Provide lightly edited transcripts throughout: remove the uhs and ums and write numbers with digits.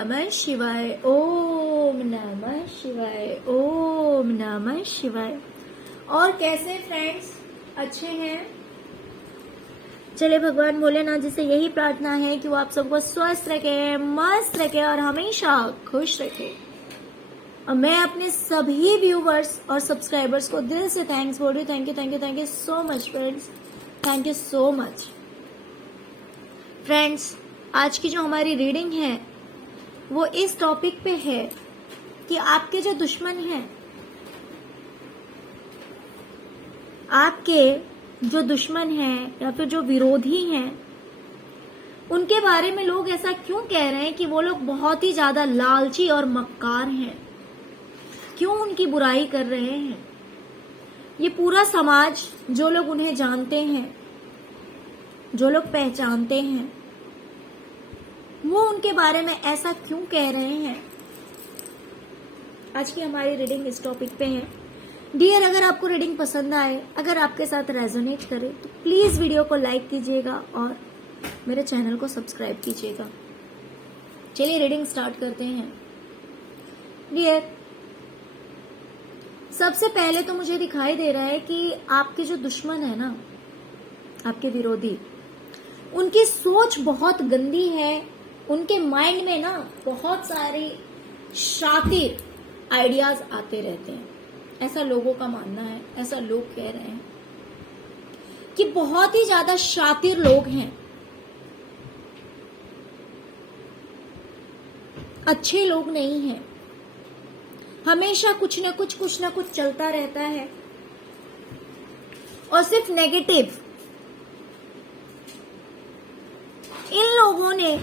नमः शिवाय, ओम नमः शिवाय, ओम नमः शिवाय। और कैसे फ्रेंड्स, अच्छे हैं? चलिए भगवान भोलेनाथ जी से यही प्रार्थना है कि वो आप सबको स्वस्थ रखे, मस्त रखे और हमेशा खुश रखे। और मैं अपने सभी व्यूवर्स और सब्सक्राइबर्स को दिल से थैंक्स बोल रही हूँ। Thank you so much friends, thank you so much. Friends, आज की जो हमारी रीडिंग है वो इस टॉपिक पे है कि आपके जो दुश्मन हैं, आपके जो दुश्मन हैं या फिर जो विरोधी हैं, उनके बारे में लोग ऐसा क्यों कह रहे हैं कि वो लोग बहुत ही ज्यादा लालची और मक्कार हैं। क्यों उनकी बुराई कर रहे हैं? ये पूरा समाज, जो लोग उन्हें जानते हैं, जो लोग पहचानते हैं, वो उनके बारे में ऐसा क्यों कह रहे हैं? आज की हमारी रीडिंग इस टॉपिक पे है। डियर, अगर आपको रीडिंग पसंद आए, अगर आपके साथ रेजोनेट करे तो प्लीज वीडियो को लाइक कीजिएगा और मेरे चैनल को सब्सक्राइब कीजिएगा। चलिए रीडिंग स्टार्ट करते हैं। डियर, सबसे पहले तो मुझे दिखाई दे रहा है कि आपके जो दुश्मन है ना, आपके विरोधी, उनकी सोच बहुत गंदी है। उनके माइंड में ना बहुत सारी शातिर आइडियाज आते रहते हैं, ऐसा लोगों का मानना है, ऐसा लोग कह रहे हैं कि बहुत ही ज्यादा शातिर लोग हैं, अच्छे लोग नहीं हैं। हमेशा कुछ ना कुछ चलता रहता है और सिर्फ नेगेटिव। इन लोगों ने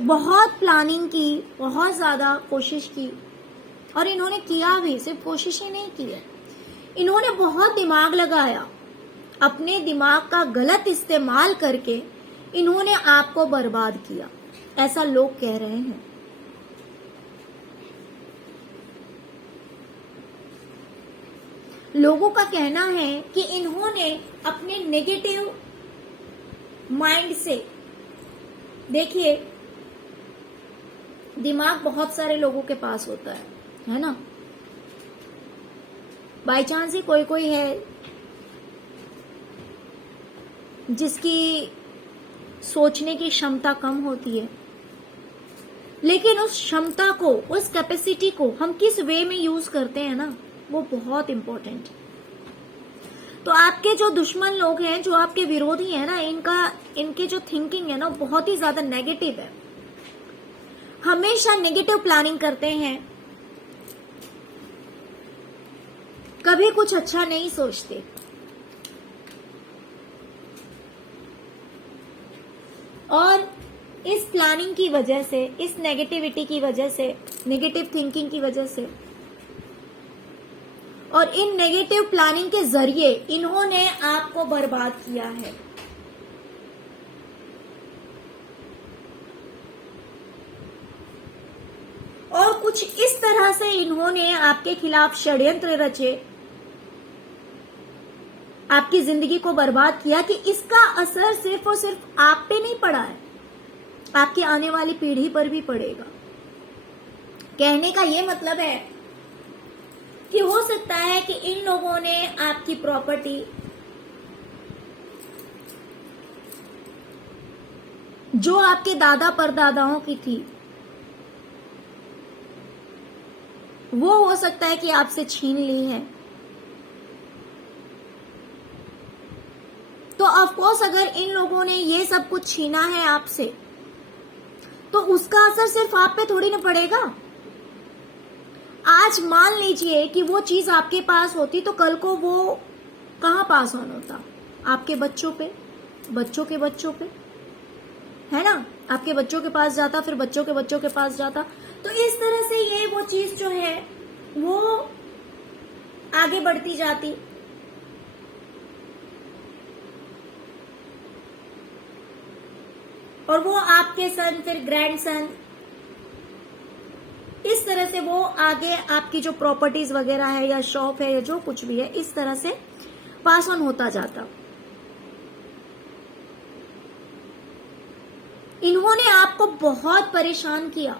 बहुत प्लानिंग की, बहुत ज्यादा कोशिश की और इन्होंने किया भी, सिर्फ कोशिश ही नहीं की है, इन्होंने बहुत दिमाग लगाया। अपने दिमाग का गलत इस्तेमाल करके इन्होंने आपको बर्बाद किया, ऐसा लोग कह रहे हैं। लोगों का कहना है कि इन्होंने अपने नेगेटिव माइंड से, देखिए दिमाग बहुत सारे लोगों के पास होता है ना। बाई चांस ही कोई है जिसकी सोचने की क्षमता कम होती है, लेकिन उस क्षमता को, उस कैपेसिटी को हम किस वे में यूज करते हैं ना, वो बहुत इंपॉर्टेंट है। तो आपके जो दुश्मन लोग हैं, जो आपके विरोधी हैं ना, इनके जो थिंकिंग है ना बहुत ही ज्यादा नेगेटिव है। हमेशा नेगेटिव प्लानिंग करते हैं, कभी कुछ अच्छा नहीं सोचते। और इस प्लानिंग की वजह से, इस नेगेटिविटी की वजह से, नेगेटिव थिंकिंग की वजह से और इन नेगेटिव प्लानिंग के जरिए इन्होंने आपको बर्बाद किया है। और कुछ इस तरह से इन्होंने आपके खिलाफ षड्यंत्र रचे, आपकी जिंदगी को बर्बाद किया कि इसका असर सिर्फ और सिर्फ आप पे नहीं पड़ा है, आपकी आने वाली पीढ़ी पर भी पड़ेगा। कहने का ये मतलब है कि हो सकता है कि इन लोगों ने आपकी प्रॉपर्टी, जो आपके दादा परदादाओं की थी, वो हो सकता है कि आपसे छीन ली है। तो ऑफ कोर्स अगर इन लोगों ने ये सब कुछ छीना है आपसे, तो उसका असर सिर्फ आप पे थोड़ी ना पड़ेगा। आज मान लीजिए कि वो चीज आपके पास होती, तो कल को वो कहाँ पास ऑन होता? आपके बच्चों पे, बच्चों के बच्चों पे, है ना? आपके बच्चों के पास जाता, फिर बच्चों के बच्चों के पास जाता। तो इस तरह से ये वो चीज जो है वो आगे बढ़ती जाती। और वो आपके सन, फिर ग्रैंड सन, इस तरह से वो आगे आपकी जो प्रॉपर्टीज वगैरह है या शॉप है या जो कुछ भी है, इस तरह से पास ऑन होता जाता। इन्होंने आपको बहुत परेशान किया,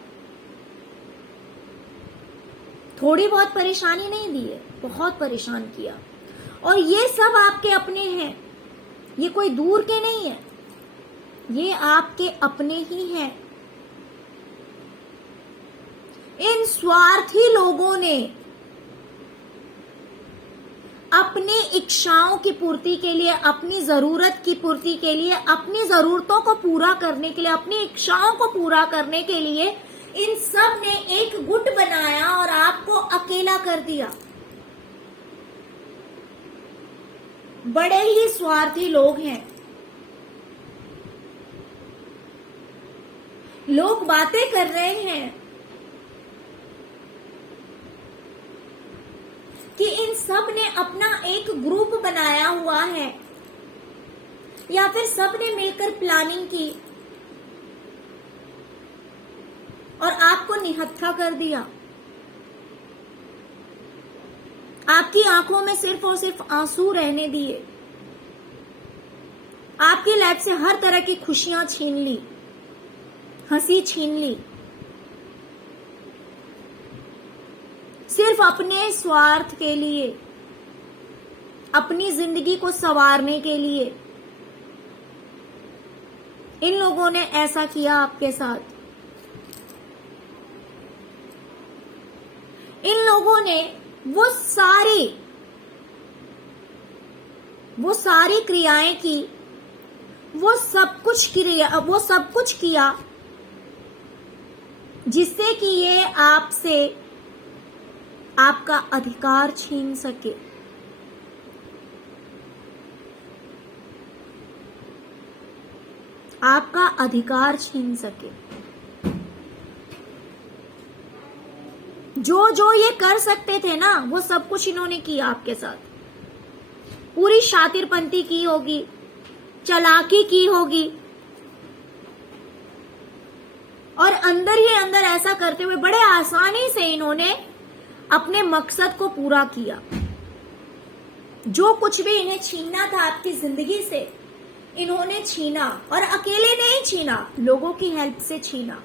थोड़ी बहुत परेशानी नहीं दी है, बहुत परेशान किया। और ये सब आपके अपने हैं, ये कोई दूर के नहीं है, ये आपके अपने ही हैं। इन स्वार्थी लोगों ने अपनी इच्छाओं की पूर्ति के लिए, अपनी जरूरत की पूर्ति के लिए, अपनी जरूरतों को पूरा करने के लिए, अपनी इच्छाओं को पूरा करने के लिए इन सब ने एक गुट बनाया और आपको अकेला कर दिया। बड़े ही स्वार्थी लोग हैं। लोग बातें कर रहे हैं कि इन सब ने अपना एक ग्रुप बनाया हुआ है, या फिर सब ने मिलकर प्लानिंग की और आपको निहत्था कर दिया। आपकी आंखों में सिर्फ और सिर्फ आंसू रहने दिए, आपकी लाइफ से हर तरह की खुशियां छीन ली, हंसी छीन ली, सिर्फ अपने स्वार्थ के लिए, अपनी जिंदगी को संवारने के लिए इन लोगों ने ऐसा किया आपके साथ। इन लोगों ने वो सारी क्रियाएं की, वो सब कुछ किया जिससे कि ये आपसे आपका अधिकार छीन सके। आपका अधिकार छीन सके। जो ये कर सकते थे ना, वो सब कुछ इन्होंने किया आपके साथ। पूरी शातिरपंती की होगी, चालाकी की होगी, और अंदर ही अंदर ऐसा करते हुए बड़े आसानी से इन्होंने अपने मकसद को पूरा किया। जो कुछ भी इन्हें छीनना था आपकी जिंदगी से, इन्होंने छीना, और अकेले नहीं छीना, लोगों की हेल्प से छीना।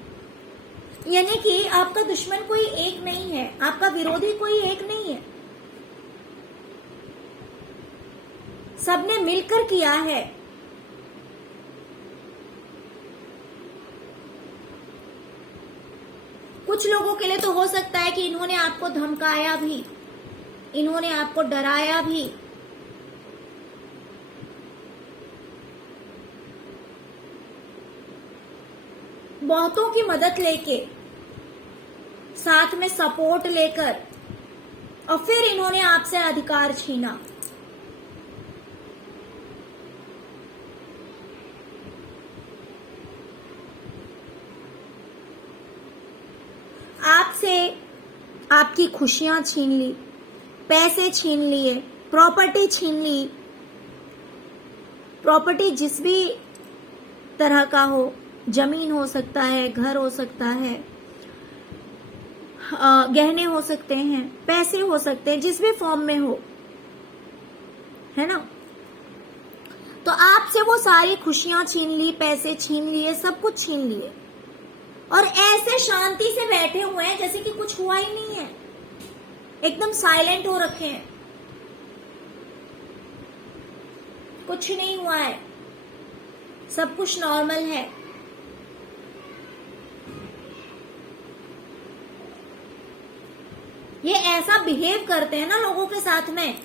यानी कि आपका दुश्मन कोई एक नहीं है, आपका विरोधी कोई एक नहीं है, सबने मिलकर किया है। कुछ लोगों के लिए तो हो सकता है कि इन्होंने आपको धमकाया भी, इन्होंने आपको डराया भी, बहुतों की मदद लेके, साथ में सपोर्ट लेकर, और फिर इन्होंने आपसे अधिकार छीना। आपसे आपकी खुशियां छीन ली, पैसे छीन लिए, प्रॉपर्टी छीन ली। प्रॉपर्टी जिस भी तरह का हो, जमीन हो सकता है, घर हो सकता है, गहने हो सकते हैं, पैसे हो सकते हैं, जिस भी फॉर्म में हो, है ना। तो आपसे वो सारी खुशियां छीन ली, पैसे छीन लिए, सब कुछ छीन लिए, और ऐसे शांति से बैठे हुए हैं जैसे कि कुछ हुआ ही नहीं है। एकदम साइलेंट हो रखे हैं, कुछ नहीं हुआ है, सब कुछ नॉर्मल है। ये ऐसा बिहेव करते हैं ना लोगों के साथ में।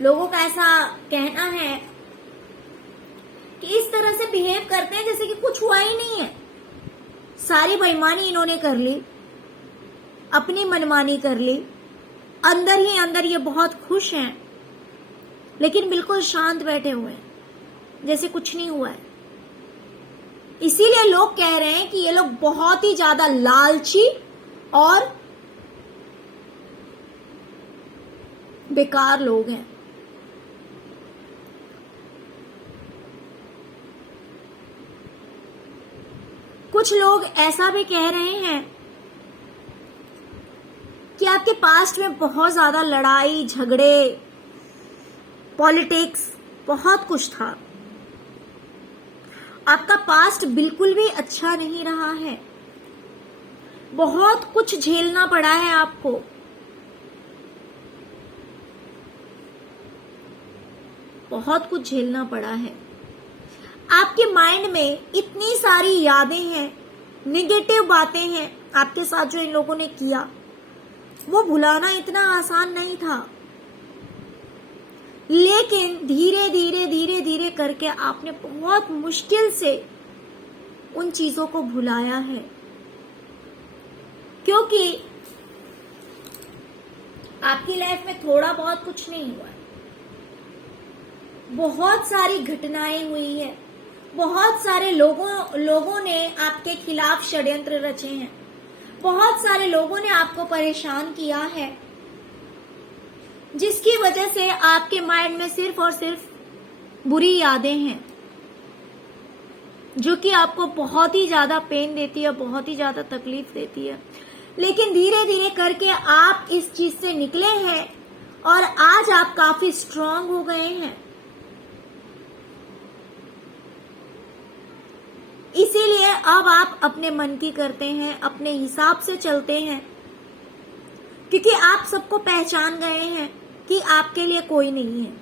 लोगों का ऐसा कहना है कि इस तरह से बिहेव करते हैं जैसे कि कुछ हुआ ही नहीं है। सारी बेईमानी इन्होंने कर ली, अपनी मनमानी कर ली, अंदर ही अंदर ये बहुत खुश हैं, लेकिन बिल्कुल शांत बैठे हुए हैं जैसे कुछ नहीं हुआ है। इसीलिए लोग कह रहे हैं कि ये लोग बहुत ही ज्यादा लालची और बेकार लोग हैं। कुछ लोग ऐसा भी कह रहे हैं कि आपके पास्ट में बहुत ज्यादा लड़ाई झगड़े, पॉलिटिक्स, बहुत कुछ था। आपका पास्ट बिल्कुल भी अच्छा नहीं रहा है, बहुत कुछ झेलना पड़ा है आपको। बहुत कुछ झेलना पड़ा है। आपके माइंड में इतनी सारी यादें हैं, निगेटिव बातें हैं आपके साथ जो इन लोगों ने किया, वो भुलाना इतना आसान नहीं था। लेकिन धीरे धीरे धीरे धीरे करके आपने बहुत मुश्किल से उन चीजों को भुलाया है, क्योंकि आपकी लाइफ में थोड़ा बहुत कुछ नहीं हुआ है। बहुत सारी घटनाएं हुई है, बहुत सारे लोगों ने आपके खिलाफ षड्यंत्र रचे हैं, बहुत सारे लोगों ने आपको परेशान किया है, जिसकी वजह से आपके माइंड में सिर्फ और सिर्फ बुरी यादें हैं, जो कि आपको बहुत ही ज्यादा पेन देती है, बहुत ही ज्यादा तकलीफ देती है। लेकिन धीरे धीरे करके आप इस चीज से निकले हैं और आज आप काफी स्ट्रांग हो गए हैं। इसीलिए अब आप अपने मन की करते हैं, अपने हिसाब से चलते हैं, क्योंकि आप सबको पहचान गए हैं कि आपके लिए कोई नहीं है।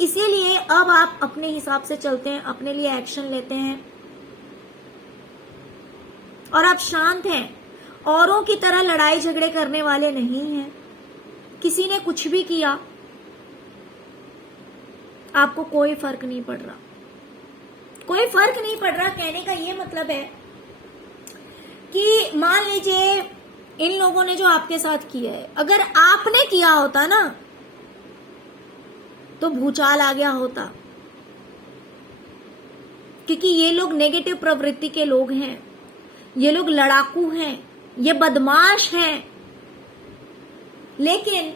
इसीलिए अब आप अपने हिसाब से चलते हैं, अपने लिए एक्शन लेते हैं और आप शांत हैं। औरों की तरह लड़ाई झगड़े करने वाले नहीं हैं। किसी ने कुछ भी किया, आपको कोई फर्क नहीं पड़ रहा। कोई फर्क नहीं पड़ रहा कहने का ये मतलब है कि मान लीजिए इन लोगों ने जो आपके साथ किया है, अगर आपने किया होता ना तो भूचाल आ गया होता, क्योंकि ये लोग नेगेटिव प्रवृत्ति के लोग हैं, ये लोग लड़ाकू हैं, ये बदमाश हैं। लेकिन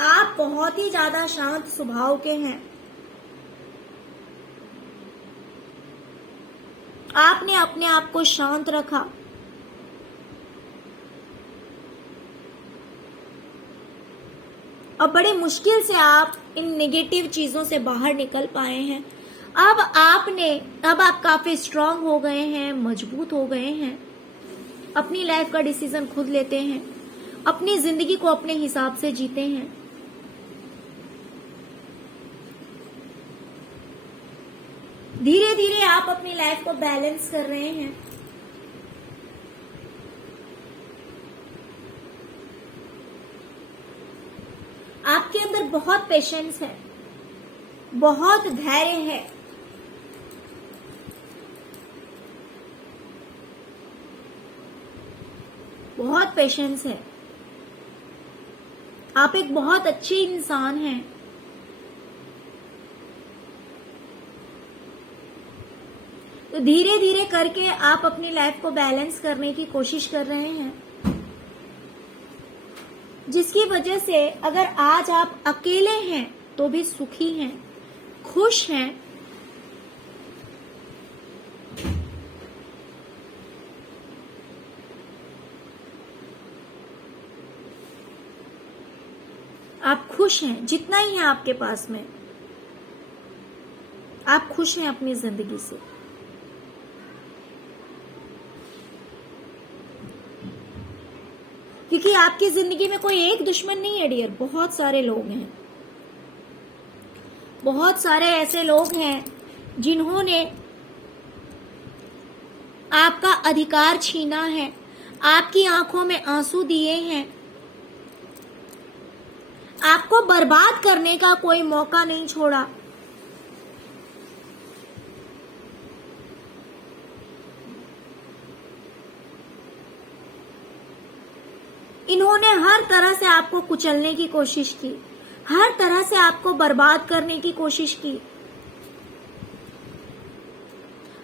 आप बहुत ही ज्यादा शांत स्वभाव के हैं। आपने अपने आप को शांत रखा। और बड़ी मुश्किल से आप इन नेगेटिव चीजों से बाहर निकल पाए हैं। अब आप काफी स्ट्रांग हो गए हैं, मजबूत हो गए हैं, अपनी लाइफ का डिसीजन खुद लेते हैं, अपनी जिंदगी को अपने हिसाब से जीते हैं। धीरे धीरे आप अपनी लाइफ को बैलेंस कर रहे हैं। आपके अंदर बहुत पेशेंस है, बहुत धैर्य है। बहुत पेशेंस है। आप एक बहुत अच्छे इंसान हैं। तो धीरे धीरे करके आप अपनी लाइफ को बैलेंस करने की कोशिश कर रहे हैं, जिसकी वजह से अगर आज आप अकेले हैं तो भी सुखी हैं, खुश हैं। आप खुश हैं जितना ही है आपके पास में। आप खुश हैं अपनी जिंदगी से। क्योंकि आपकी जिंदगी में कोई एक दुश्मन नहीं है डियर, बहुत सारे लोग हैं। बहुत सारे ऐसे लोग हैं जिन्होंने आपका अधिकार छीना है, आपकी आंखों में आंसू दिए हैं, आपको बर्बाद करने का कोई मौका नहीं छोड़ा। इन्होंने हर तरह से आपको कुचलने की कोशिश की, हर तरह से आपको बर्बाद करने की कोशिश की।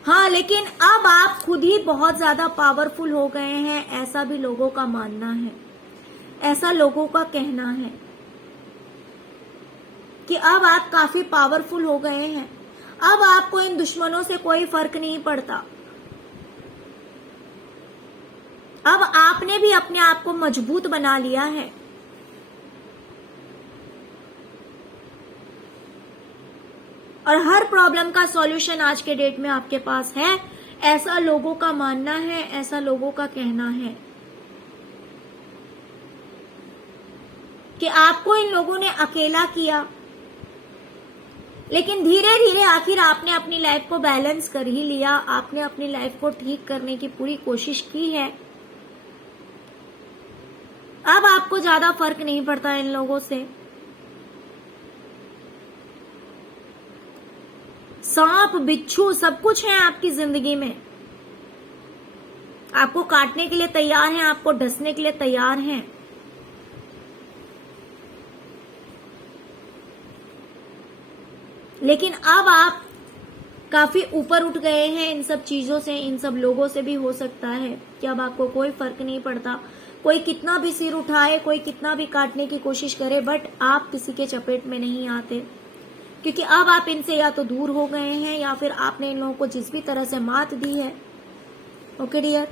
हाँ, लेकिन अब आप खुद ही बहुत ज्यादा पावरफुल हो गए हैं, ऐसा भी लोगों का मानना है, ऐसा लोगों का कहना है कि अब आप काफी पावरफुल हो गए हैं। अब आपको इन दुश्मनों से कोई फर्क नहीं पड़ता। अब आपने भी अपने आप को मजबूत बना लिया है। और हर प्रॉब्लम का सॉल्यूशन आज के डेट में आपके पास है, ऐसा लोगों का मानना है, ऐसा लोगों का कहना है कि आपको इन लोगों ने अकेला किया, लेकिन धीरे धीरे आखिर आपने अपनी लाइफ को बैलेंस कर ही लिया, आपने अपनी लाइफ को ठीक करने की पूरी कोशिश की है। अब आपको ज्यादा फर्क नहीं पड़ता इन लोगों से। सांप बिच्छू सब कुछ है आपकी जिंदगी में, आपको काटने के लिए तैयार हैं, आपको डसने के लिए तैयार हैं। लेकिन अब आप काफी ऊपर उठ गए हैं इन सब चीजों से, इन सब लोगों से भी हो सकता है कि अब आपको कोई फर्क नहीं पड़ता। कोई कितना भी सिर उठाए, कोई कितना भी काटने की कोशिश करे, बट आप किसी के चपेट में नहीं आते, क्योंकि अब आप इनसे या तो दूर हो गए हैं या फिर आपने इन लोगों को जिस भी तरह से मात दी है। ओके डियर,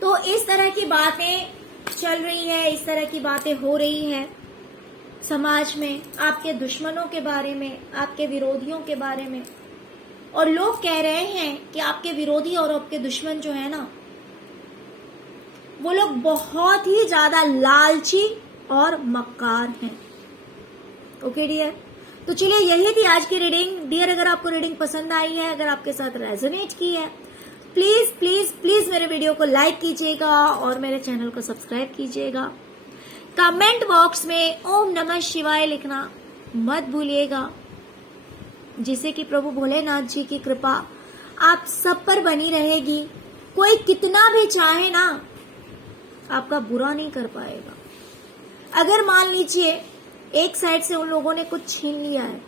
तो इस तरह की बातें चल रही है, इस तरह की बातें हो रही है समाज में, आपके दुश्मनों के बारे में, आपके विरोधियों के बारे में। और लोग कह रहे हैं कि आपके विरोधी और आपके दुश्मन जो है ना, वो लोग बहुत ही ज्यादा लालची और मक्कार हैं। ओके डियर, तो चलिए यही थी आज की रीडिंग। डियर, अगर आपको रीडिंग पसंद आई है, अगर आपके साथ रेजोनेट की है, प्लीज प्लीज प्लीज मेरे वीडियो को लाइक कीजिएगा और मेरे चैनल को सब्सक्राइब कीजिएगा। कमेंट बॉक्स में ओम नमः शिवाय लिखना मत भूलिएगा, जिससे कि प्रभु भोलेनाथ जी की कृपा आप सब पर बनी रहेगी। कोई कितना भी चाहे ना, आपका बुरा नहीं कर पाएगा। अगर मान लीजिए एक साइड से उन लोगों ने कुछ छीन लिया है,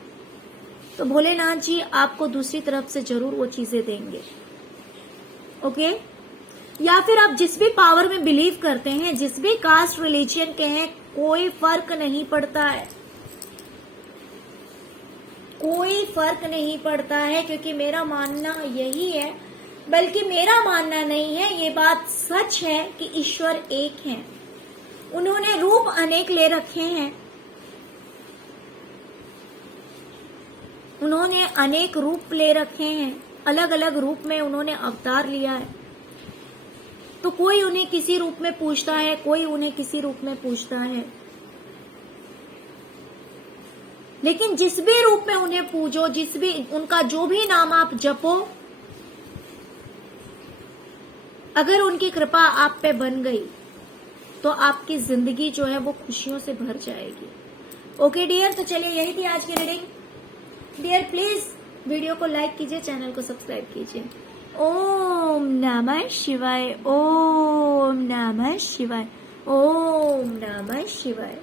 तो भोलेनाथ जी आपको दूसरी तरफ से जरूर वो चीजें देंगे। ओके, या फिर आप जिस भी पावर में बिलीव करते हैं, जिस भी कास्ट रिलीजन के हैं, कोई फर्क नहीं पड़ता है, कोई फर्क नहीं पड़ता है, क्योंकि मेरा मानना यही है, बल्कि मेरा मानना नहीं है, ये बात सच है कि ईश्वर एक है। उन्होंने रूप अनेक ले रखे हैं, उन्होंने अनेक रूप ले रखे हैं, अलग अलग रूप में उन्होंने अवतार लिया है। तो कोई उन्हें किसी रूप में पूजता है, कोई उन्हें किसी रूप में पूजता है, लेकिन जिस भी रूप में उन्हें पूजो, जिस भी उनका जो भी नाम आप जपो, अगर उनकी कृपा आप पे बन गई तो आपकी जिंदगी जो है वो खुशियों से भर जाएगी। ओके डियर, तो चलिए यही थी आज की रीडिंग। डियर प्लीज वीडियो को लाइक कीजिए, चैनल को सब्सक्राइब कीजिए। ओम नमः शिवाय, ओम नमः शिवाय, ओम नमः शिवाय।